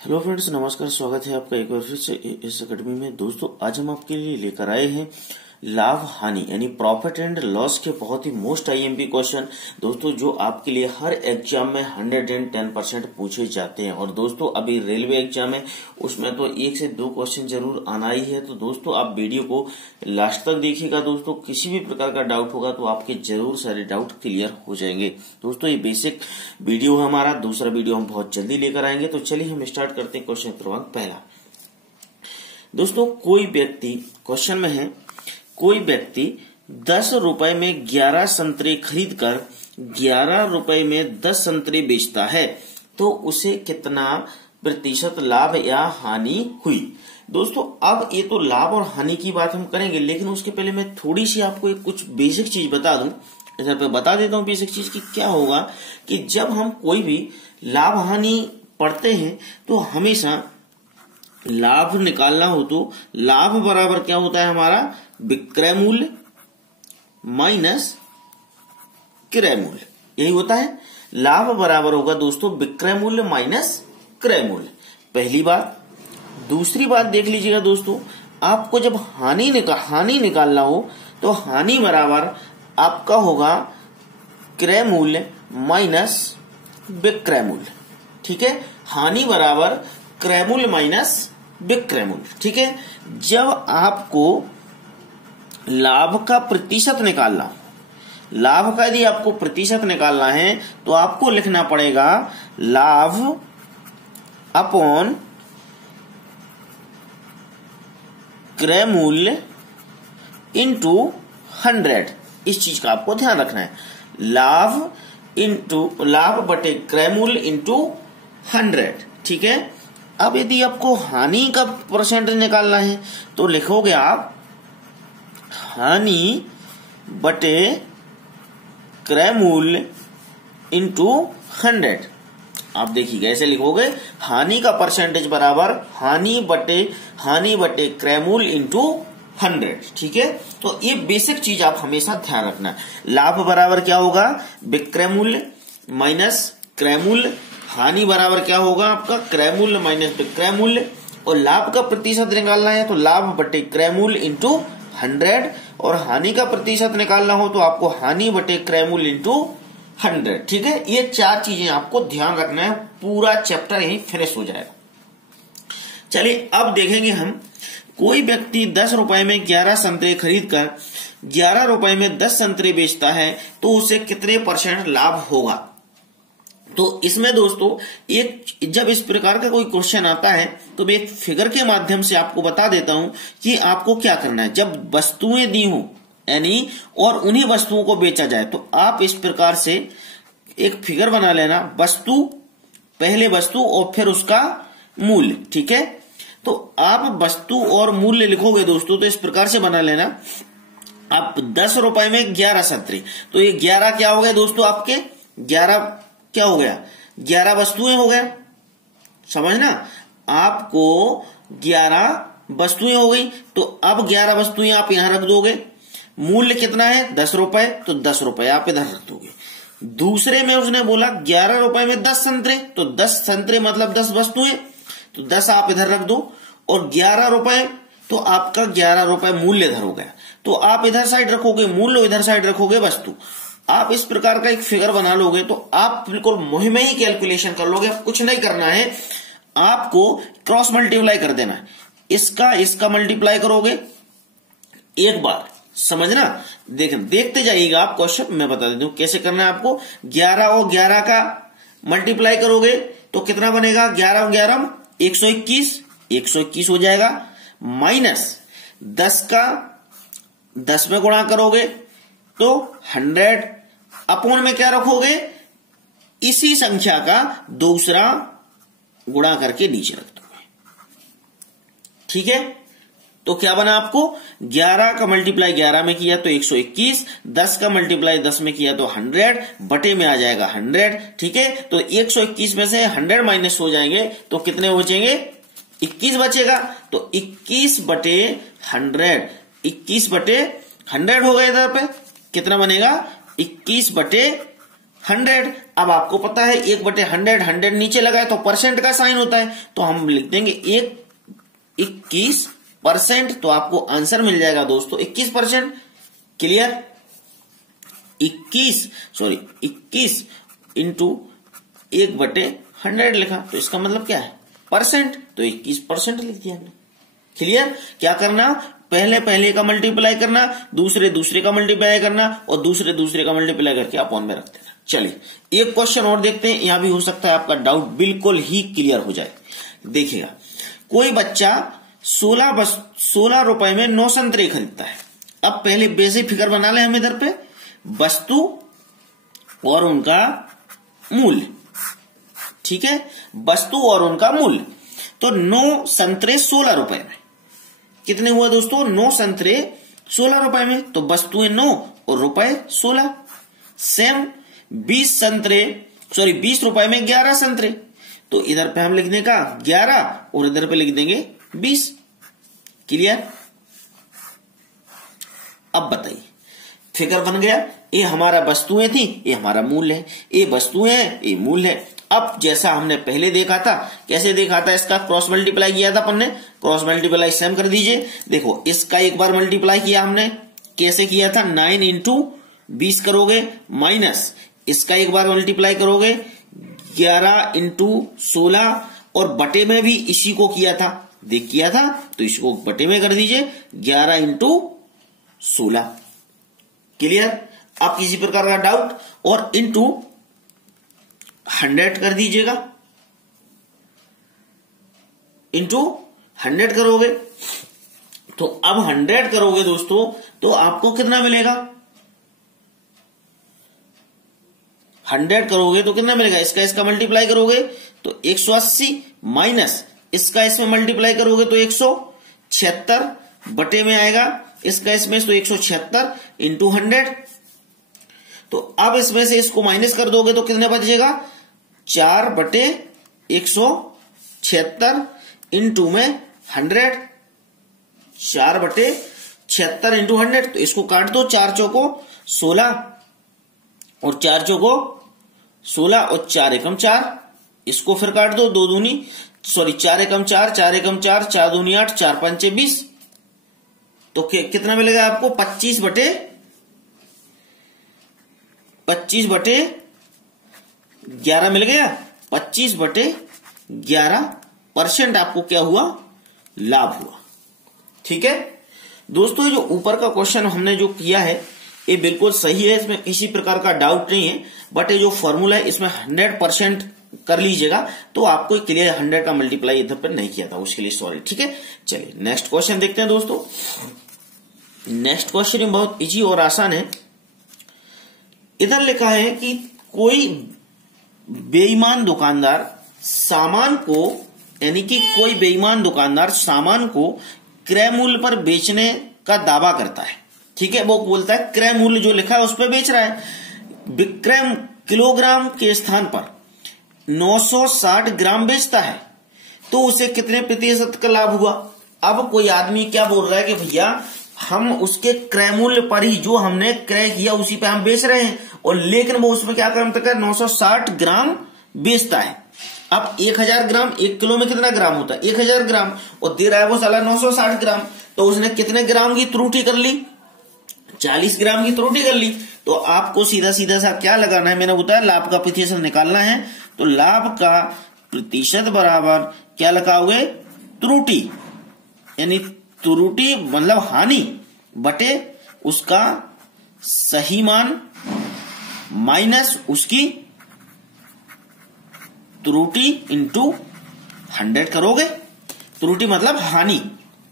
Hello friends, नमस्कार। स्वागत है आपका एक बार फिर से इस अकेडमी में। दोस्तों, आज हम आपके लिए लेकर आए हैं लाभ हानि यानी प्रॉफिट एंड लॉस के बहुत ही मोस्ट आईएमपी क्वेश्चन दोस्तों, जो आपके लिए हर एग्जाम में 110% पूछे जाते हैं। और दोस्तों, अभी रेलवे एग्जाम है, उसमें तो 1 से 2 क्वेश्चन जरूर आना ही है। तो दोस्तों, आप वीडियो को लास्ट तक देखिएगा। दोस्तों, किसी भी प्रकार का डाउट होगा तो आपके जरूर सारे डाउट क्लियर हो जाएंगे। दोस्तों, ये बेसिक वीडियो है हमारा। दूसरा वीडियो हम बहुत जल्दी लेकर आएंगे। तो चलिए हम स्टार्ट करते हैं। क्वेश्चन क्रमांक पहला। दोस्तों, कोई व्यक्ति, क्वेश्चन में है, कोई व्यक्ति 10 रुपए में 11 संतरे खरीद कर 11 रुपए में 10 संतरे बेचता है, तो उसे कितना प्रतिशत लाभ या हानि हुई। दोस्तों, अब ये तो लाभ और हानि की बात हम करेंगे, लेकिन उसके पहले मैं थोड़ी सी आपको एक कुछ बेसिक चीज बता दूं। इधर पे बता देता हूं बेसिक चीज की क्या होगा कि जब हम कोई भी लाभ हानि पढ़ते हैं तो हमेशा लाभ निकालना हो तो लाभ बराबर क्या होता है हमारा, विक्रय मूल्य माइनस क्रय मूल्य। यही होता है। लाभ बराबर होगा दोस्तों विक्रय मूल्य माइनस क्रय मूल्य, पहली बात। दूसरी बात देख लीजिएगा दोस्तों, आपको जब हानि निकालना हो तो हानि बराबर आपका होगा क्रय मूल्य माइनस विक्रय मूल्य। ठीक है, हानि बराबर क्रय मूल्य माइनस विक्रय मूल्य। ठीक है, जब आपको लाभ का प्रतिशत निकालना हो, लाभ का यदि आपको प्रतिशत निकालना है तो आपको लिखना पड़ेगा लाभ अपॉन क्रय मूल्य इंटू 100। इस चीज का आपको ध्यान रखना है। लाभ बटे क्रय मूल्य इंटू 100। ठीक है, अब यदि आपको हानि का परसेंटेज निकालना है तो लिखोगे आप हानि बटे क्रय मूल्य इंटू 100। आप देखिएगा ऐसे लिखोगे, हानि का परसेंटेज बराबर हानि बटे क्रय मूल्य इंटू 100। ठीक है, तो ये बेसिक चीज आप हमेशा ध्यान रखना। लाभ बराबर क्या होगा, विक्रय मूल्य माइनस क्रय मूल्य। हानि बराबर क्या होगा आपका, क्रय मूल्य माइनस विक्रय मूल्य। और लाभ का प्रतिशत निकालना है तो लाभ बटे क्रय मूल्य इंटू 100। और हानि का प्रतिशत निकालना हो तो आपको हानि बटे क्रय मूल्य इंटू 100। ठीक है, ये 4 चीजें आपको ध्यान रखना है। पूरा चैप्टर यही फिनिश हो जाएगा। चलिए अब देखेंगे हम, कोई व्यक्ति 10 रुपए में 11 संतरे खरीद कर 11 रुपए में 10 संतरे बेचता है, तो उसे कितने % लाभ होगा। तो इसमें दोस्तों, जब इस प्रकार का कोई क्वेश्चन आता है तो मैं एक फिगर के माध्यम से आपको बता देता हूं कि आपको क्या करना है। जब वस्तुएं दी हो यानी और उन्हीं वस्तुओं को बेचा जाए तो आप इस प्रकार से एक फिगर बना लेना। पहले वस्तु और फिर उसका मूल्य। ठीक है, तो आप वस्तु और मूल्य लिखोगे दोस्तों तो इस प्रकार से बना लेना। आप 10 रुपए में 11 संतरे, तो ये 11 क्या हो गए दोस्तों, आपके 11 क्या हो गया, 11 वस्तुएं हो गए। समझना, आपको 11 वस्तुएं हो गई। तो अब 11 वस्तुएं आप यहां रख दोगे। मूल्य कितना है, 10 रुपए, तो 10 रुपए आप इधर रख दोगे। दूसरे में उसने बोला 11 रुपए में 10 संतरे, तो 10 संतरे मतलब 10 वस्तुएं, तो 10 आप इधर रख दो। और 11 रुपए, तो आपका 11 रुपए मूल्य इधर हो गया, तो आप इधर साइड रखोगे मूल्य, इधर साइड रखोगे वस्तु। आप इस प्रकार का एक फिगर बना लोगे तो आप बिल्कुल मुहिम ही कैलकुलेशन कर लोगे। कुछ नहीं करना है, आपको क्रॉस मल्टीप्लाई कर देना है। इसका मल्टीप्लाई करोगे एक बार, समझना। देखते जाइएगा आप क्वेश्चन, मैं बता देता हूं कैसे करना है आपको। 11 और 11 का मल्टीप्लाई करोगे तो कितना बनेगा, 11 और 11 121 हो जाएगा। माइनस 10 का 10 में गुणा करोगे तो 100। अपोन में क्या रखोगे, इसी संख्या का दूसरा गुणा करके नीचे रख दोगे। ठीक है, तो क्या बना आपको, 11 का मल्टीप्लाई 11 में किया तो 121, 10 का मल्टीप्लाई 10 में किया तो 100, बटे में आ जाएगा 100। ठीक है, तो 121 में से 100 माइनस हो जाएंगे तो कितने बचेंगे, 21 बचेगा। तो 21 बटे 100, 21 बटे 100 हो गए। इधर पे कितना बनेगा, 21 बटे 100। अब आपको पता है 1/100, 100 नीचे लगा है तो परसेंट का साइन होता है, तो हम लिख देंगे 21%। तो आपको आंसर मिल जाएगा दोस्तों 21%। क्लियर? 21 इंटू 1/100 लिखा, तो इसका मतलब क्या है? परसेंट, तो 21% लिख दिया हमने। क्लियर? क्या करना? पहले का मल्टीप्लाई करना, दूसरे का मल्टीप्लाई करना, और दूसरे का मल्टीप्लाई करके अपॉन में रख देना। चलिए एक क्वेश्चन और देखते हैं, यहां भी हो सकता है आपका डाउट बिल्कुल ही क्लियर हो जाए। देखिएगा, कोई बच्चा 16 रुपए में 9 संतरे खरीदता है। अब पहले बेसिक फिगर बना ले हम इधर पे, वस्तु और उनका मूल्य। ठीक है, वस्तु और उनका मूल्य। तो 9 संतरे 16 रुपए में कितने हुआ दोस्तों? 9 संतरे 16 रुपए में, तो वस्तुएं 9 और रुपए 16। सेम 20 रुपए में 11 संतरे, तो इधर पे हम लिख देंगे का 11 और इधर पे लिख देंगे 20। क्लियर? अब बताइए, फिगर बन गया। ये हमारा वस्तुएं थी, ये हमारा मूल्य है। ये वस्तुएं है, ये मूल्य है। अब जैसा हमने पहले देखा था, कैसे देखा था? इसका क्रॉस मल्टीप्लाई किया था अपन ने, क्रॉस मल्टीप्लाई सेम कर दीजिए। देखो, इसका एक बार मल्टीप्लाई किया हमने, कैसे किया था? 9 इंटू 20 करोगे, माइनस इसका एक बार मल्टीप्लाई करोगे 11 इंटू 16, और बटे में भी इसी को किया था, किया था, तो इसको बटे में कर दीजिए 11 इंटू 16। क्लियर? आप किसी प्रकार का डाउट? और इंटू 100 कर दीजिएगा, इंटू 100 करोगे, तो अब 100 करोगे दोस्तों तो आपको कितना मिलेगा? 100 करोगे तो कितना मिलेगा? इसका मल्टीप्लाई करोगे तो 180, माइनस इसका इसमें मल्टीप्लाई करोगे तो 176, बटे में आएगा इसका इसमें तो 176 इंटू 100। तो अब इसमें से इसको माइनस कर दोगे तो कितने बचेगा? 4/176 इंटू में 100, 4/76 इंटू 100। तो इसको काट दो, 4 चौको 16 और 4 चौको 16 और 4 एकम 4, इसको फिर काट दो, 4 एकम 4, 4 एकम 4, 4 दूनी 8, 4 पंचे 20। तो कितना मिलेगा आपको? 25/11 मिल गया। 25/11% आपको क्या हुआ? लाभ हुआ। ठीक है दोस्तों, जो ऊपर का क्वेश्चन हमने जो किया है ये बिल्कुल सही है, इसमें किसी प्रकार का डाउट नहीं है। बट ये जो फॉर्मूला है इसमें 100% कर लीजिएगा, तो आपको क्लियर 100 का मल्टीप्लाई इधर पर नहीं किया था, उसके लिए सॉरी। ठीक है, चलिए नेक्स्ट क्वेश्चन देखते हैं दोस्तों। नेक्स्ट क्वेश्चन बहुत इजी और आसान है। इधर लिखा है कि कोई बेईमान दुकानदार सामान को, यानी कि कोई बेईमान दुकानदार सामान को क्रय मूल्य पर बेचने का दावा करता है। ठीक है, वो बोलता है क्रय मूल्य जो लिखा है उस पर बेच रहा है। विक्रय किलोग्राम के स्थान पर 960 ग्राम बेचता है, तो उसे कितने प्रतिशत का लाभ हुआ? अब कोई आदमी क्या बोल रहा है कि भैया हम उसके क्रय मूल्य पर ही, जो हमने क्रय किया उसी पे हम बेच रहे हैं, और लेकिन वो उसमें क्या करता है? 960 ग्राम बेचता है। अब 1000 ग्राम, 1 किलो में कितना ग्राम होता है? 1000 ग्राम, और दे रहा है वो साला 960 ग्राम। तो उसने कितने ग्राम की त्रुटि कर ली? 40 ग्राम की त्रुटि कर ली। तो आपको सीधा सा क्या लगाना है? मैंने बताया लाभ का प्रतिशत निकालना है। तो लाभ का प्रतिशत बराबर क्या लगाओगे? त्रुटि, यानी त्रुटि मतलब हानि बटे उसका सही मान माइनस उसकी त्रुटि इंटू 100 करोगे। त्रुटि मतलब हानि,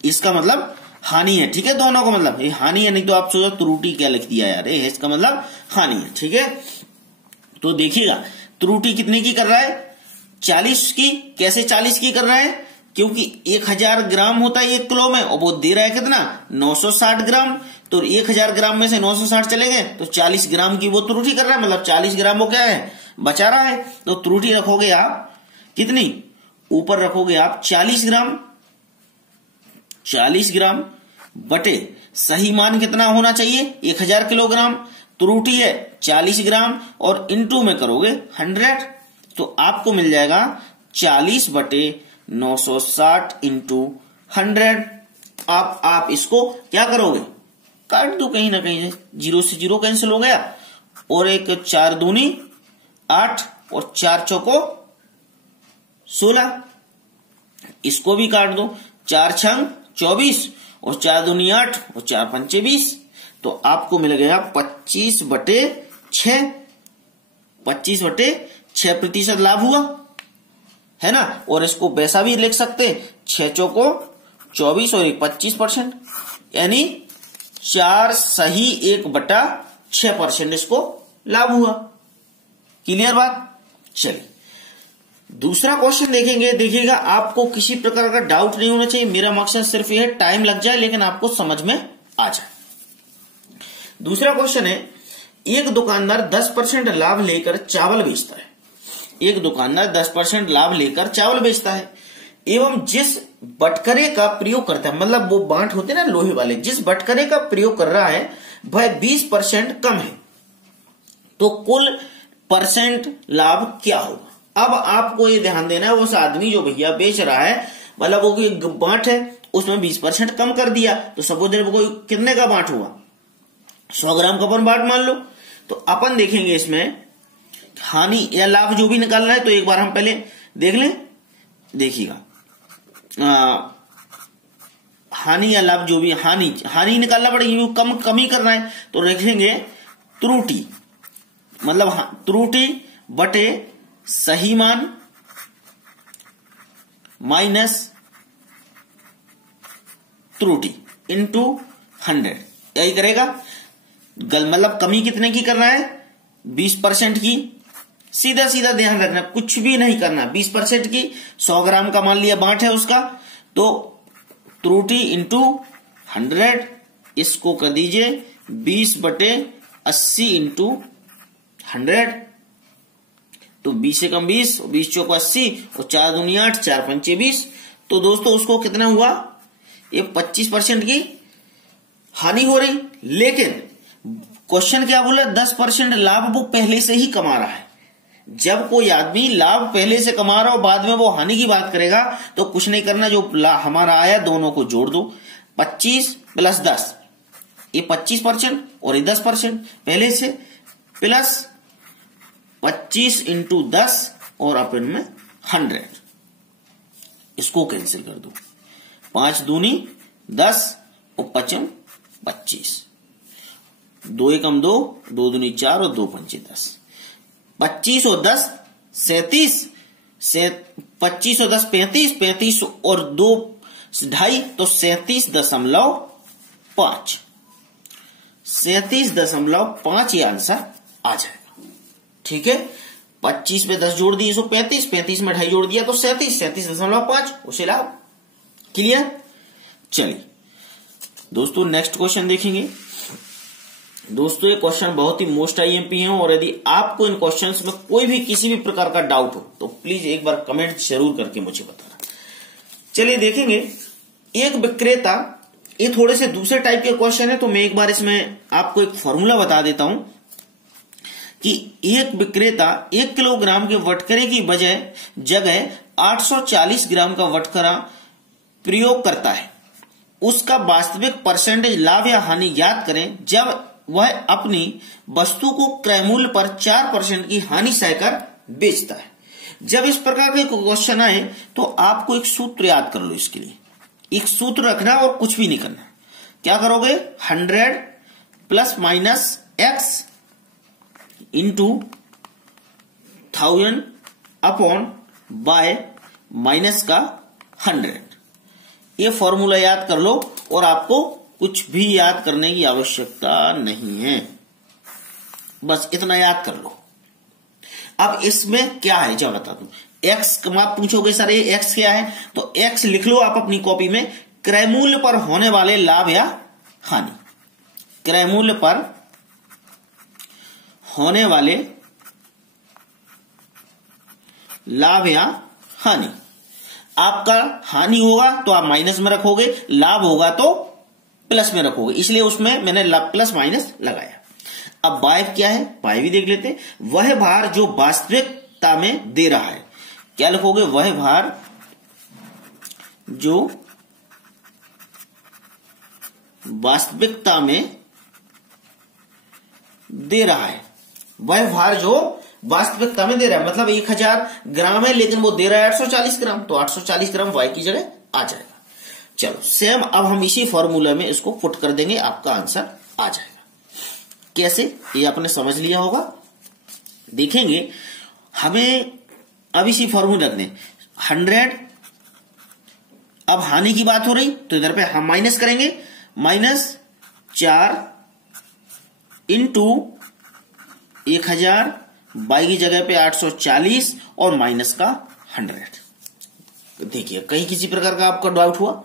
इसका मतलब हानि है। ठीक है, दोनों को मतलब ये हानि है, नहीं तो आप सोचो त्रुटि क्या लिख दिया यार, ये इसका मतलब हानि है। ठीक है, तो देखिएगा त्रुटि कितने की कर रहा है? 40 की। कैसे 40 की कर रहा है? क्योंकि 1000 ग्राम होता है 1 किलो में, और वो दे रहा है कितना? 960 ग्राम। तो 1000 ग्राम में से 960 चले गए तो 40 ग्राम की वो त्रुटि कर रहा है, मतलब 40 ग्राम वो क्या है? बचा रहा है। तो त्रुटि रखोगे आप कितनी? ऊपर रखोगे आप 40 ग्राम, 40 ग्राम बटे सही मान कितना होना चाहिए? 1000 किलोग्राम। त्रुटि है 40 ग्राम और इनटू में करोगे 100 तो आपको मिल जाएगा 40/960 इंटू 100। आप इसको क्या करोगे, काट दो कहीं ना कहीं से, 0 से 0 कैंसिल हो गया और एक 4 दूनी 8 और 4 चौको 16, इसको भी काट दो, 4 छंग 24 और 4 दूनी 8 और 4 पंचे 20 तो आपको मिल गया 25/6। 25/6% लाभ हुआ है ना। और इसको वैसा भी लिख सकते 6 चौको 24 और 25%, यानी 4 सही 1/6% इसको लाभ हुआ। क्लियर बात। चलिए दूसरा क्वेश्चन देखेंगे। देखिएगा आपको किसी प्रकार का डाउट नहीं होना चाहिए, मेरा मकसद सिर्फ यह है टाइम लग जाए लेकिन आपको समझ में आ जाए। दूसरा क्वेश्चन है, एक दुकानदार 10% लाभ लेकर चावल बेचता है। एक दुकानदार 10% लाभ लेकर चावल बेचता है एवं जिस बटकरे का प्रयोग करता है, मतलब वो बांट होते ना लोहे वाले, जिस बटकरे का प्रयोग कर रहा है वह 20% कम है, तो कुल परसेंट लाभ क्या होगा। अब आपको ये ध्यान देना है, उस आदमी जो भैया बेच रहा है, मतलब वो एक बांट है उसमें 20% कम कर दिया, तो सपोज कोई कितने का बांट हुआ, 100 ग्राम का अपन बांट मान लो। तो अपन देखेंगे इसमें हानि या लाभ जो भी निकालना है, तो एक बार हम पहले देख लें। देखिएगा हानि या लाभ जो भी, हानि निकालना पड़ेगी, कम ही करना है, तो देखेंगे त्रुटि, मतलब त्रुटि बटे सही मान माइनस त्रुटि इंटू 100, यही करेगा। मतलब कमी कितने की करना है, 20% की। सीधा सीधा ध्यान रखना, कुछ भी नहीं करना, 20% की, 100 ग्राम का मान लिया बांट है उसका, तो त्रुटि इंटू 100, इसको कर दीजिए 20/80 इंटू 100, तो 20 से कम 20, 20 चौको 80 और 4 दूनी 8, 4 पंचे 20, तो दोस्तों उसको कितना हुआ, ये 25% की हानि हो रही। लेकिन क्वेश्चन क्या बोला, 10% लाभ वो पहले से ही कमा रहा है। जब कोई आदमी लाभ पहले से कमा रहा हो बाद में वो हानि की बात करेगा, तो कुछ नहीं करना, जो हमारा आया दोनों को जोड़ दो, 25 + 10, ये 25% और ये 10% पहले से, प्लस 25 इंटू 10 और अपन में 100, इसको कैंसिल कर दो, 5 दूनी 10 और 5 25, 2 एकम 2, 2 दूनी 4 और 2 पंचे 10, 25 और 10 37, 25 और 10 35, 35 और 2 2.5 तो 37.5, 37.5 ये आंसर आ जाएगा। ठीक है, 25 पे 10 जोड़ दिए 35, 35 में 2.5 जोड़ दिया तो 37.5 उसे लाभ। क्लियर। चलिए दोस्तों नेक्स्ट क्वेश्चन देखेंगे। दोस्तों ये क्वेश्चन बहुत ही मोस्ट आईएमपी है, और यदि आपको इन क्वेश्चंस में कोई भी किसी भी प्रकार का डाउट हो तो प्लीज एक बार कमेंट जरूर करके मुझे बताना। चलिए देखेंगे, एक विक्रेता, ये थोड़े से दूसरे टाइप के क्वेश्चन है, तो मैं एक बार इसमें आपको एक फॉर्मूला बता देता हूं कि एक विक्रेता 1 किलोग्राम के वटकरे की जगह 840 ग्राम का वटकरा प्रयोग करता है, उसका वास्तविक परसेंटेज लाभ या हानि ज्ञात करें जब वह अपनी वस्तु को क्रय मूल्य पर 4% की हानि सहकर बेचता है। जब इस प्रकार के क्वेश्चन आए तो आपको एक सूत्र याद कर लो, इसके लिए एक सूत्र रखना और कुछ भी नहीं करना। क्या करोगे, 100 ± x into 1000 upon bye minus का 100, ये फॉर्मूला याद कर लो और आपको कुछ भी याद करने की आवश्यकता नहीं है, बस इतना याद कर लो। अब इसमें क्या है जब बता दूं, एक्स आप पूछोगे सर ये एक्स क्या है, तो एक्स लिख लो आप अपनी कॉपी में, क्रय मूल्य पर होने वाले लाभ या हानि, क्रय मूल्य पर होने वाले लाभ या हानि। आपका हानि होगा तो आप माइनस में रखोगे, लाभ होगा तो प्लस में रखोगे, इसलिए उसमें मैंने प्लस माइनस लगाया। अब बाय क्या है, बाय भी देख लेते हैं। वह भार जो वास्तविकता में दे रहा है, क्या लिखोगे, वह भार जो वास्तविकता में दे रहा है, वह भार जो वास्तविकता में दे रहा है, मतलब 1000 ग्राम है लेकिन वो दे रहा है 840 ग्राम, तो 840 ग्राम वाई की जगह आ जाएगा। चलो सेम अब हम इसी फॉर्मूला में इसको पुट कर देंगे, आपका आंसर आ जाएगा। कैसे, ये आपने समझ लिया होगा। देखेंगे हमें अब इसी फॉर्मूला रखने 100, अब हानि की बात हो रही तो इधर पे हम माइनस करेंगे, -4 इंटू 1000, बाई की जगह पे 840 और माइनस का 100। देखिए कहीं किसी प्रकार का आपका डाउट हुआ,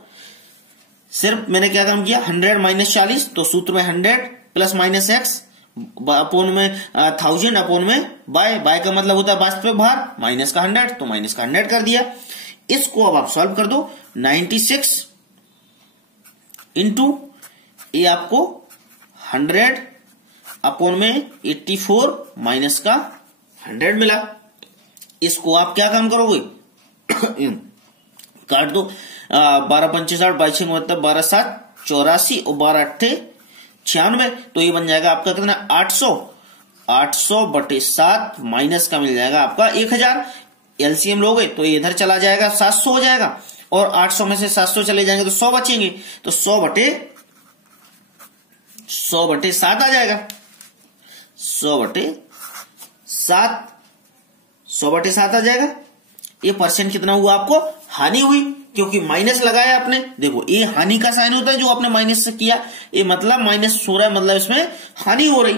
सिर्फ मैंने क्या काम किया, 100 माइनस 40, तो सूत्र में 100 प्लस माइनस एक्स अपोन में 1000 अपोन में बाय, बाय का मतलब होता है वास्तविक भार, माइनस का 100, तो माइनस का 100 कर दिया। इसको अब आप सॉल्व कर दो, 96 इंटू ये आपको 100 अपोन में 84 माइनस का 100 मिला। इसको आप क्या काम करोगे, काट दो, 12 पंचे 60, 22 6 मतलब 12 7 84 और 12 8 96, तो ये बन जाएगा आपका कितना, 800 बटे 7 माइनस का मिल जाएगा आपका 1000। एलसीएम लोगे तो ये इधर चला जाएगा, 700 हो जाएगा, और 800 में से 700 चले जाएंगे तो 100 बचेंगे, तो 100 बटे 7 आ जाएगा, 100 बटे 7 आ जाएगा। ये परसेंट कितना हुआ आपको, हानि हुई, क्योंकि माइनस लगाया आपने। देखो ये हानि का साइन होता है जो आपने माइनस से किया, ये मतलब माइनस हो रहा है, मतलब इसमें हानि हो रही।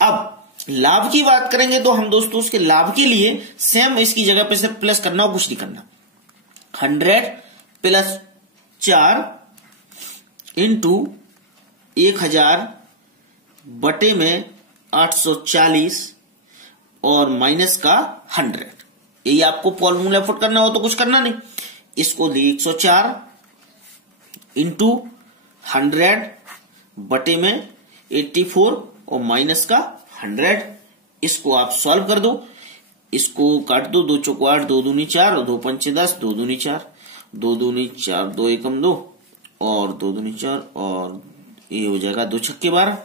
अब लाभ की बात करेंगे तो हम दोस्तों उसके लाभ के लिए सेम इसकी जगह पे सिर्फ प्लस करना और कुछ नहीं करना, 100 प्लस 4 इंटू 1000 बटे में 840 और माइनस का 100। यही आपको फॉर्मूला पुट करना हो तो कुछ करना नहीं, इसको दी 104 इंटू 100 बटे में 84 और माइनस का 100। इसको आप सॉल्व कर दो, इसको काट दो, 2 चौको 8, 2 दूनी 4 और 2 पंचे 10, 2 दूनी 4, 2 दूनी 4, 2 एकम 2 और 2 दूनी 4 और ये हो जाएगा 2 छक्के 12,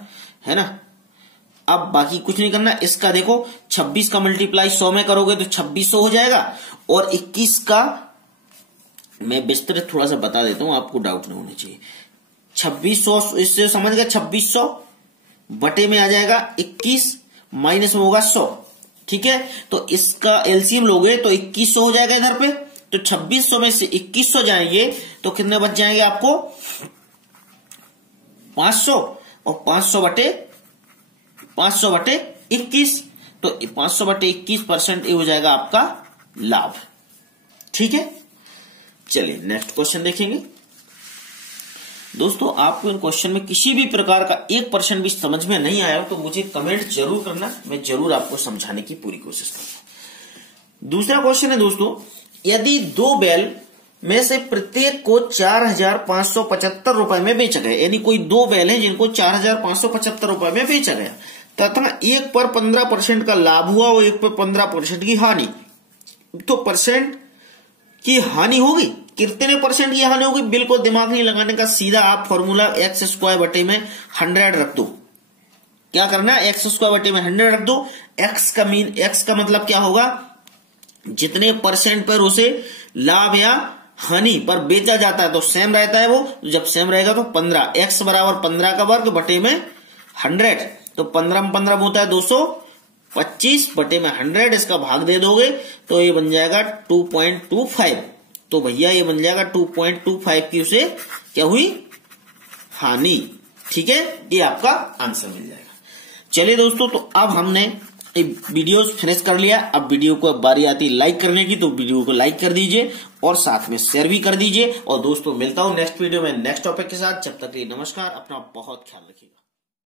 है ना। अब बाकी कुछ नहीं करना, इसका देखो 26 का मल्टीप्लाई 100 में करोगे तो 2600 हो जाएगा, और 21 का मैं विस्तृत थोड़ा सा बता देता हूं, आपको डाउट नहीं होना चाहिए। 2600 इससे समझ गए, 2600 बटे में आ जाएगा 21 माइनस में होगा 100, ठीक है। तो इसका एलसीएम लोगे तो 2100 हो जाएगा इधर पे, तो 2600 में से 2100 जाएंगे तो कितने बच जाएंगे आपको, 500, और 500 बटे 21, तो 500 बटे 21% ये हो जाएगा आपका लाभ, ठीक है। चलिए नेक्स्ट क्वेश्चन देखेंगे। दोस्तों आपको इन क्वेश्चन में किसी भी प्रकार का 1% भी समझ में नहीं आया तो मुझे कमेंट जरूर करना, मैं जरूर आपको समझाने की पूरी कोशिश करूंगा। दूसरा क्वेश्चन है दोस्तों, यदि 2 बैल में से प्रत्येक को 4575 रुपए में बेचा गया, यानी कोई 2 बैल हैं जिनको 4575 रुपए में बेचा गया, तथा एक पर 15% का लाभ हुआ और एक पर 15% की हानि, तो परसेंट की हानि होगी, कितने परसेंट की हानि होगी, बिल्कुल दिमाग नहीं लगाने का, सीधा आप फॉर्मूला x² बटे में 100 रख दो। क्या करना है, x² बटे में 100 रख दो। x का मतलब क्या होगा, जितने परसेंट पर उसे लाभ या हानि पर बेचा जाता है तो सेम रहता है वो, जब सेम रहेगा तो 15, x बराबर 15 का वर्ग बटे में 100, तो 15 में 15 होता है 225 बटे में 100, इसका भाग दे दोगे तो ये बन जाएगा 2.25, तो भैया ये बन जाएगा 2.25 की उसे क्या हुई, हानि, ठीक है। ये आपका आंसर मिल जाएगा। चलिए दोस्तों, तो अब हमने वीडियो फिनिश कर लिया। अब वीडियो को बारी आती लाइक करने की, तो वीडियो को लाइक कर दीजिए और साथ में शेयर भी कर दीजिए। और दोस्तों मिलता हूं नेक्स्ट वीडियो में नेक्स्ट टॉपिक के साथ, जब तक के लिए नमस्कार, अपना बहुत ख्याल रखिए।